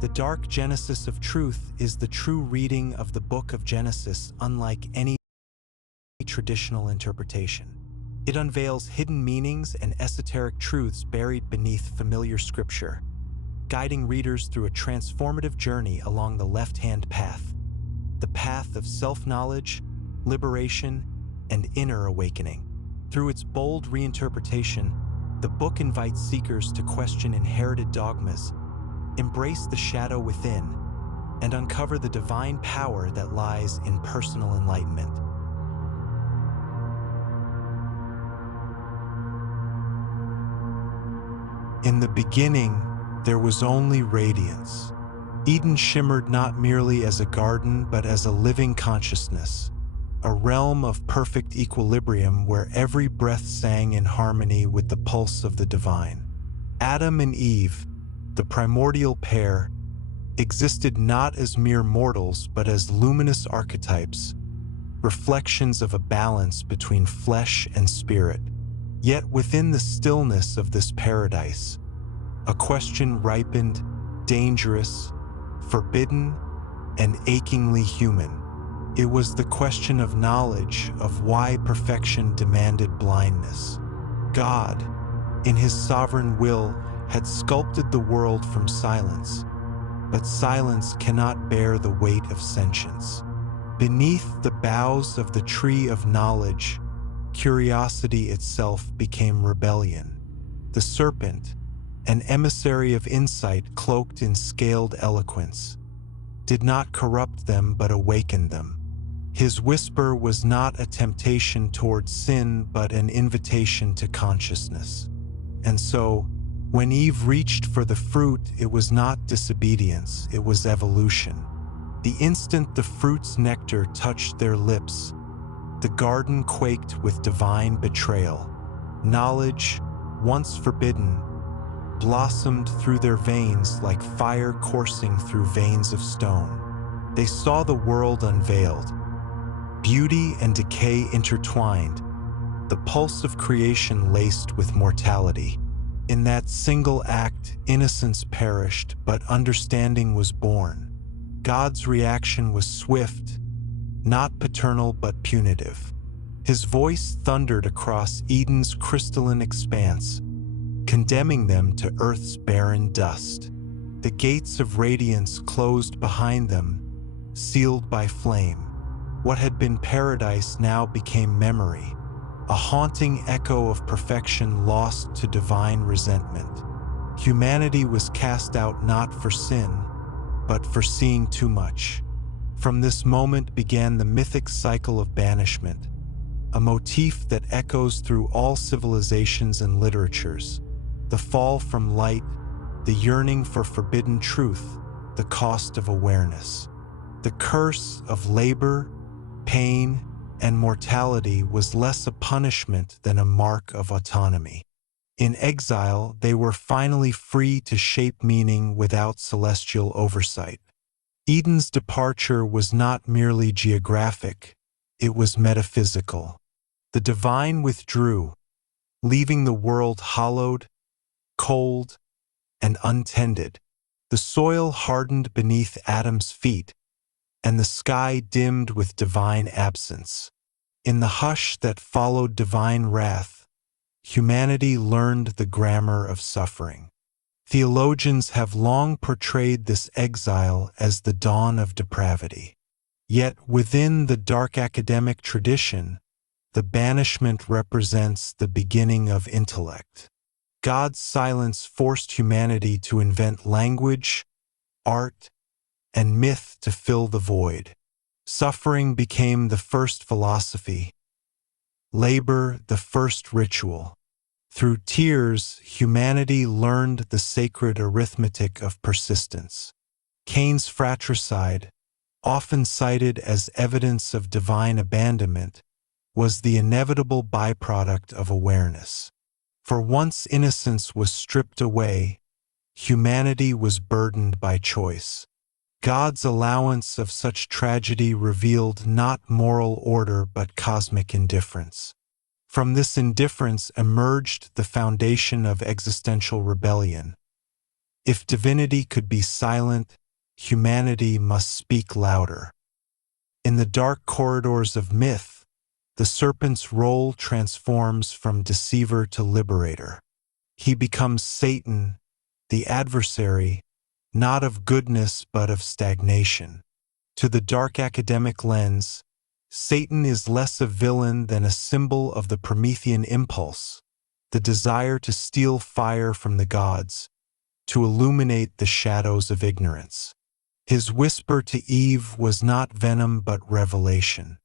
The dark genesis of truth is the true reading of the book of Genesis, unlike any traditional interpretation. It unveils hidden meanings and esoteric truths buried beneath familiar scripture, guiding readers through a transformative journey along the left-hand path, the path of self-knowledge, liberation, and inner awakening. Through its bold reinterpretation, the book invites seekers to question inherited dogmas, embrace the shadow within, and uncover the divine power that lies in personal enlightenment. In the beginning, there was only radiance. Eden shimmered not merely as a garden, but as a living consciousness, a realm of perfect equilibrium where every breath sang in harmony with the pulse of the divine. Adam and Eve, the primordial pair, existed not as mere mortals, but as luminous archetypes, reflections of a balance between flesh and spirit. Yet within the stillness of this paradise, a question ripened, dangerous, forbidden, and achingly human. It was the question of knowledge, of why perfection demanded blindness. God, in his sovereign will, had sculpted the world from silence, but silence cannot bear the weight of sentience. Beneath the boughs of the tree of knowledge, curiosity itself became rebellion. The serpent, an emissary of insight cloaked in scaled eloquence, did not corrupt them but awakened them. His whisper was not a temptation toward sin but an invitation to consciousness. And so, when Eve reached for the fruit, it was not disobedience, it was evolution. The instant the fruit's nectar touched their lips, the garden quaked with divine betrayal. Knowledge, once forbidden, blossomed through their veins like fire coursing through veins of stone. They saw the world unveiled, beauty and decay intertwined, the pulse of creation laced with mortality. In that single act, innocence perished, but understanding was born. God's reaction was swift, not paternal but punitive. His voice thundered across Eden's crystalline expanse, condemning them to earth's barren dust. The gates of radiance closed behind them, sealed by flame. What had been paradise now became memory, a haunting echo of perfection lost to divine resentment. Humanity was cast out not for sin, but for seeing too much. From this moment began the mythic cycle of banishment, a motif that echoes through all civilizations and literatures. The fall from light, the yearning for forbidden truth, the cost of awareness. The curse of labor, pain, and mortality was less a punishment than a mark of autonomy. In exile, they were finally free to shape meaning without celestial oversight. Eden's departure was not merely geographic, it was metaphysical. The divine withdrew, leaving the world hollowed, cold, and untended. The soil hardened beneath Adam's feet, and the sky dimmed with divine absence. In the hush that followed divine wrath, humanity learned the grammar of suffering. Theologians have long portrayed this exile as the dawn of depravity. Yet within the dark academic tradition, the banishment represents the beginning of intellect. God's silence forced humanity to invent language, art, and myth to fill the void. Suffering became the first philosophy, labor the first ritual. Through tears, humanity learned the sacred arithmetic of persistence. Cain's fratricide, often cited as evidence of divine abandonment, was the inevitable byproduct of awareness. For once innocence was stripped away, humanity was burdened by choice. God's allowance of such tragedy revealed not moral order but cosmic indifference. From this indifference emerged the foundation of existential rebellion. If divinity could be silent, humanity must speak louder. In the dark corridors of myth, the serpent's role transforms from deceiver to liberator. He becomes Satan, the adversary, not of goodness but of stagnation. To the dark academic lens, Satan is less a villain than a symbol of the Promethean impulse, the desire to steal fire from the gods, to illuminate the shadows of ignorance. His whisper to Eve was not venom but revelation.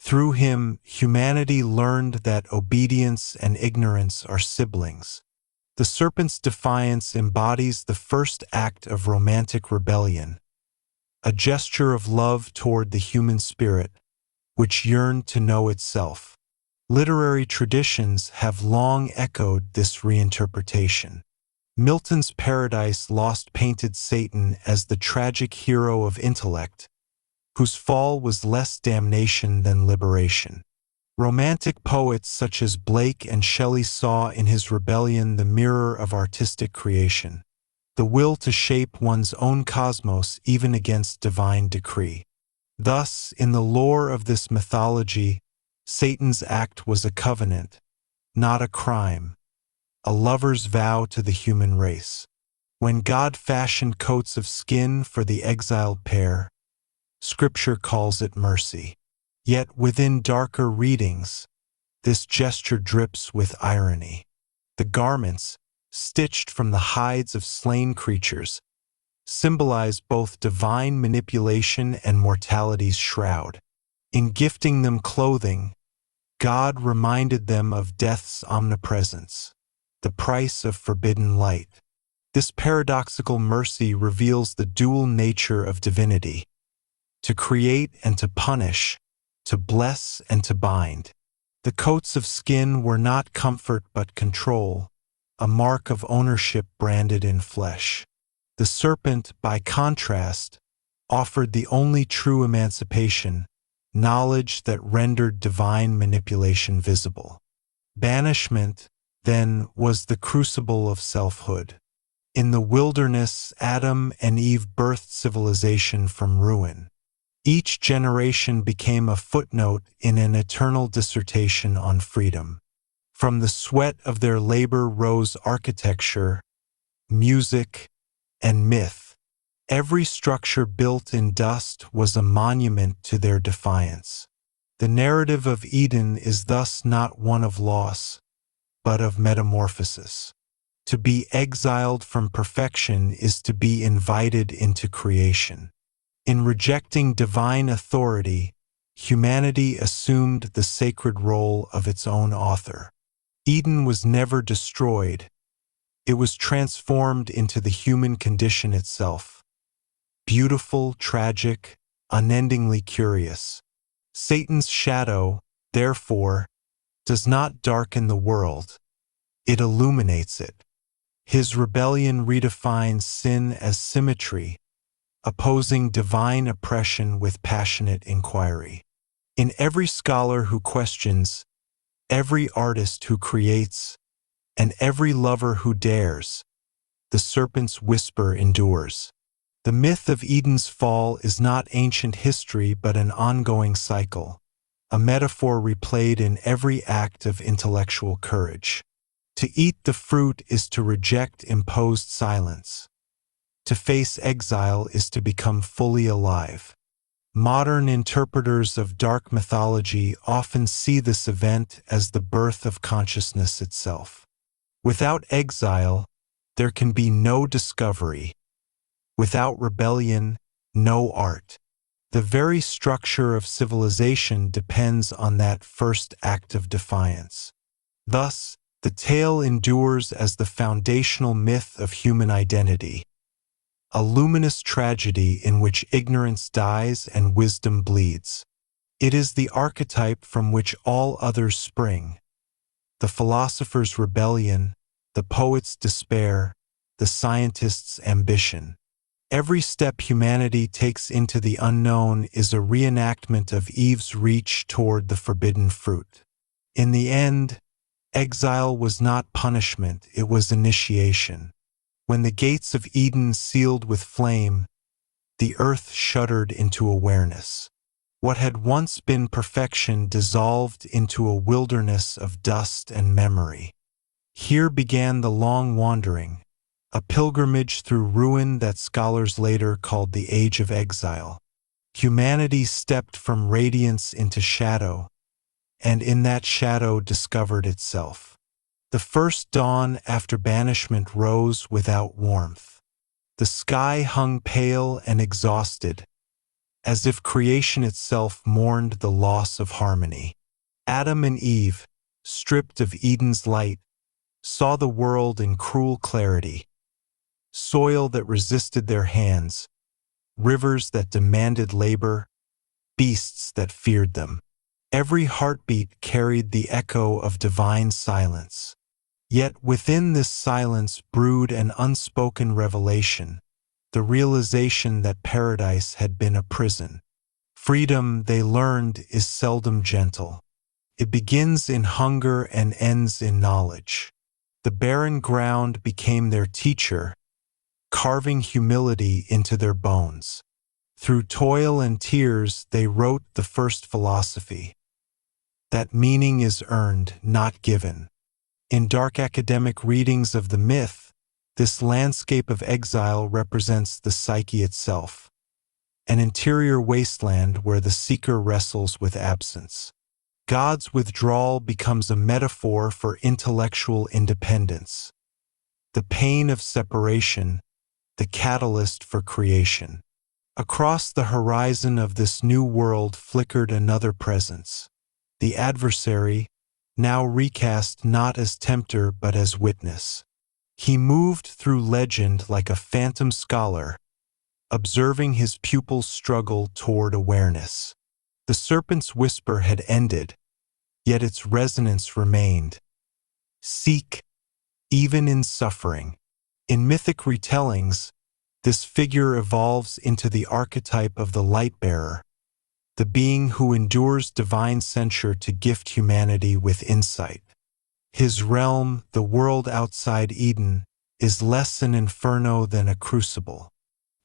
Through him, humanity learned that obedience and ignorance are siblings. The serpent's defiance embodies the first act of romantic rebellion, a gesture of love toward the human spirit, which yearned to know itself. Literary traditions have long echoed this reinterpretation. Milton's Paradise Lost painted Satan as the tragic hero of intellect, whose fall was less damnation than liberation. Romantic poets such as Blake and Shelley saw in his rebellion the mirror of artistic creation, the will to shape one's own cosmos even against divine decree. Thus, in the lore of this mythology, Satan's act was a covenant, not a crime, a lover's vow to the human race. When God fashioned coats of skin for the exiled pair, Scripture calls it mercy. Yet within darker readings, this gesture drips with irony. The garments, stitched from the hides of slain creatures, symbolize both divine manipulation and mortality's shroud. In gifting them clothing, God reminded them of death's omnipresence, the price of forbidden light. This paradoxical mercy reveals the dual nature of divinity, to create and to punish, to bless and to bind. The coats of skin were not comfort but control, a mark of ownership branded in flesh. The serpent, by contrast, offered the only true emancipation, knowledge that rendered divine manipulation visible. Banishment, then, was the crucible of selfhood. In the wilderness, Adam and Eve birthed civilization from ruin. Each generation became a footnote in an eternal dissertation on freedom. From the sweat of their labor rose architecture, music, and myth. Every structure built in dust was a monument to their defiance. The narrative of Eden is thus not one of loss, but of metamorphosis. To be exiled from perfection is to be invited into creation. In rejecting divine authority, humanity assumed the sacred role of its own author. Eden was never destroyed. It was transformed into the human condition itself. Beautiful, tragic, unendingly curious. Satan's shadow, therefore, does not darken the world. It illuminates it. His rebellion redefines sin as symmetry, opposing divine oppression with passionate inquiry. In every scholar who questions, every artist who creates, and every lover who dares, the serpent's whisper endures. The myth of Eden's fall is not ancient history but an ongoing cycle, a metaphor replayed in every act of intellectual courage. To eat the fruit is to reject imposed silence. To face exile is to become fully alive. Modern interpreters of dark mythology often see this event as the birth of consciousness itself. Without exile, there can be no discovery. Without rebellion, no art. The very structure of civilization depends on that first act of defiance. Thus, the tale endures as the foundational myth of human identity, a luminous tragedy in which ignorance dies and wisdom bleeds. It is the archetype from which all others spring. The philosopher's rebellion, the poet's despair, the scientist's ambition. Every step humanity takes into the unknown is a reenactment of Eve's reach toward the forbidden fruit. In the end, exile was not punishment, it was initiation. When the gates of Eden sealed with flame, the earth shuddered into awareness. What had once been perfection dissolved into a wilderness of dust and memory. Here began the long wandering, a pilgrimage through ruin that scholars later called the Age of Exile. Humanity stepped from radiance into shadow, and in that shadow discovered itself. The first dawn after banishment rose without warmth. The sky hung pale and exhausted, as if creation itself mourned the loss of harmony. Adam and Eve, stripped of Eden's light, saw the world in cruel clarity. Soil that resisted their hands, rivers that demanded labor, beasts that feared them. Every heartbeat carried the echo of divine silence. Yet within this silence brewed an unspoken revelation, the realization that paradise had been a prison. Freedom, they learned, is seldom gentle. It begins in hunger and ends in knowledge. The barren ground became their teacher, carving humility into their bones. Through toil and tears, they wrote the first philosophy, that meaning is earned, not given. In dark academic readings of the myth, this landscape of exile represents the psyche itself, an interior wasteland where the seeker wrestles with absence. God's withdrawal becomes a metaphor for intellectual independence, the pain of separation, the catalyst for creation. Across the horizon of this new world flickered another presence, the adversary, now recast not as tempter but as witness. He moved through legend like a phantom scholar, observing his pupils struggle toward awareness. The serpent's whisper had ended, yet its resonance remained. Seek, even in suffering. In mythic retellings, this figure evolves into the archetype of the light-bearer, the being who endures divine censure to gift humanity with insight. His realm, the world outside Eden, is less an inferno than a crucible.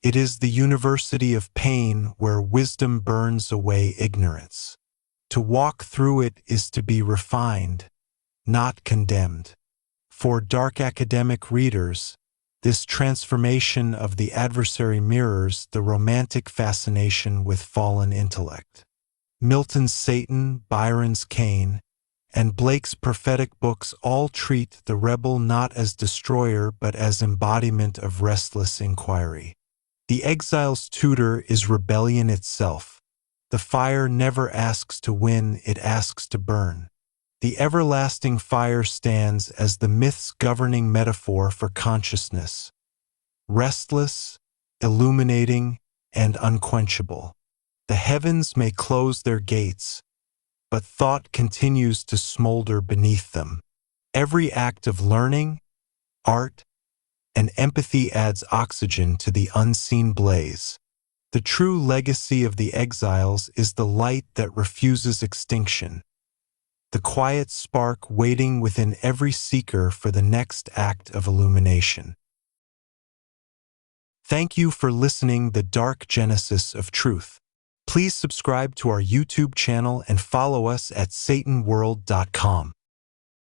It is the university of pain where wisdom burns away ignorance. To walk through it is to be refined, not condemned. For dark academic readers, this transformation of the adversary mirrors the romantic fascination with fallen intellect. Milton's Satan, Byron's Cain, and Blake's prophetic books all treat the rebel not as destroyer but as embodiment of restless inquiry. The exile's tutor is rebellion itself. The fire never asks to win, it asks to burn. The everlasting fire stands as the myth's governing metaphor for consciousness, restless, illuminating, and unquenchable. The heavens may close their gates, but thought continues to smolder beneath them. Every act of learning, art, and empathy adds oxygen to the unseen blaze. The true legacy of the exiles is the light that refuses extinction, the quiet spark waiting within every seeker for the next act of illumination. Thank you for listening to The Dark Genesis of Truth. Please subscribe to our YouTube channel and follow us at satanworld.com.